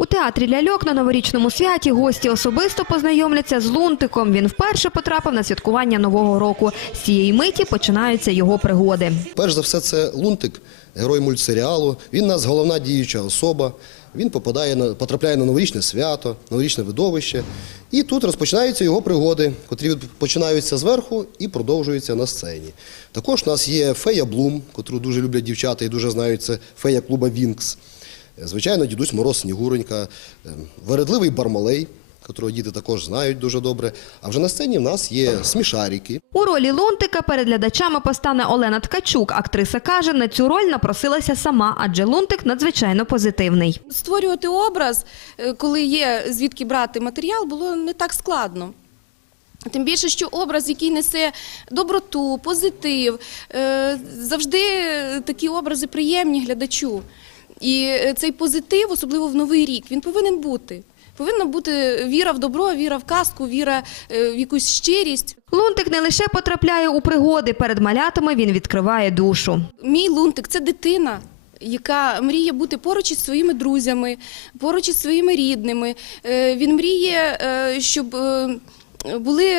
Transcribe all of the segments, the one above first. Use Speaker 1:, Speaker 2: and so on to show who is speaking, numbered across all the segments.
Speaker 1: У театрі ляльок на новорічному святі гості особисто познайомляться з Лунтиком. Він вперше потрапив на святкування нового року. З цієї миті починаються його пригоди.
Speaker 2: Перш за все, це Лунтик, герой мультсеріалу. Він у нас головна діюча особа. Він потрапляє на новорічне свято, новорічне видовище. І тут розпочинаються його пригоди, котрі починаються зверху і продовжуються на сцені. Також у нас є фея Блум, котру дуже люблять дівчата і дуже знають. Це фея клуба Вінкс. Звичайно, дідусь Мороз Снігуренька, ем, вередливий Бармалей, котрого діти також знають дуже добре. А вже на сцені в нас є смішарики.
Speaker 1: У ролі Лунтика перед глядачами постане Олена Ткачук. Актриса каже, на цю роль напросилася сама, адже Лунтик надзвичайно позитивний.
Speaker 3: Створювати образ, е, коли є звідки брати матеріал, було не так складно. Тим більше, що образ, який несе доброту, позитив, е, завжди такі образи приємні глядачу. І е, цей позитив, особливо в новий рік, він повинен бути. Повинна бути віра в добро, віра в казку, віра е, в якусь щирість.
Speaker 1: Лунтик не лише потрапляє у пригоди, перед малятами він відкриває душу.
Speaker 3: Мій лунтик це дитина. Яка мріє бути поруч із своїми друзями, поруч із своїми рідними. Е, Він мріє, щоб були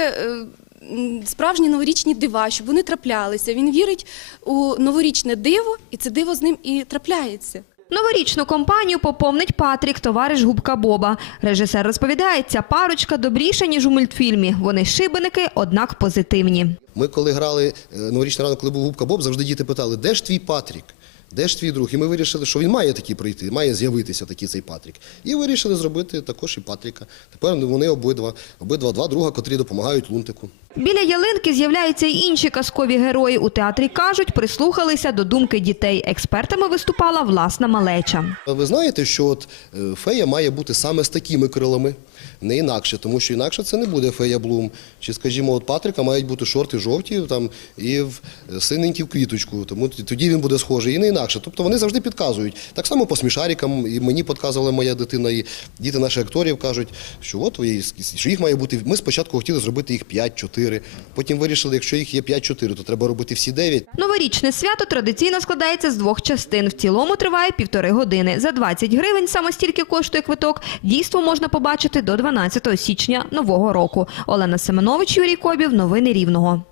Speaker 3: справжні новорічні дива, щоб вони траплялися. Він вірить у новорічне диво, і це диво з ним і трапляється.
Speaker 1: Новорічну компанію поповнить Патрік, товариш Губка Боба. Режисер розповідає, ця парочка добріша, ніж у мультфільмі. Вони шибеники, однак позитивні.
Speaker 2: Ми коли грали е, новорічний ранок, коли був Губка Боб, завжди діти питали, де ж твій Патрік? Де ж твій друг? І ми вирішили, що він має такий прийти, має з'явитися такий цей Патрік. І вирішили зробити також і Патріка. Тепер вони обидва, обидва два друга, котрі допомагають Лунтику.
Speaker 1: Біля ялинки з'являються й інші казкові герої. У театрі кажуть, прислухалися до думки дітей. Експертами виступала власна малеча.
Speaker 2: Ви знаєте, що от е, фея має бути саме з такими крилами, не інакше, тому що інакше це не буде фея Блум. Чи, скажімо, от Патрика мають бути шорти жовті там, і в, е, синенькі в квіточку, тому тоді він буде схожий, і не інакше. Тобто вони завжди підказують. Так само по смішарикам, і мені підказувала моя дитина, і діти наших акторів кажуть, що от що їх має бути. Ми спочатку хотіли зробити їх 5-4, потім вирішили, якщо їх є 5-4, то треба робити всі 9.
Speaker 1: Новорічне свято традиційно складається з двох частин. В цілому триває півтори години. За 20 гривень саме стільки коштує квиток. Дійство можна побачити до 12 січня нового року. Олена Семенович, Юрій Кобів. Новини Рівного.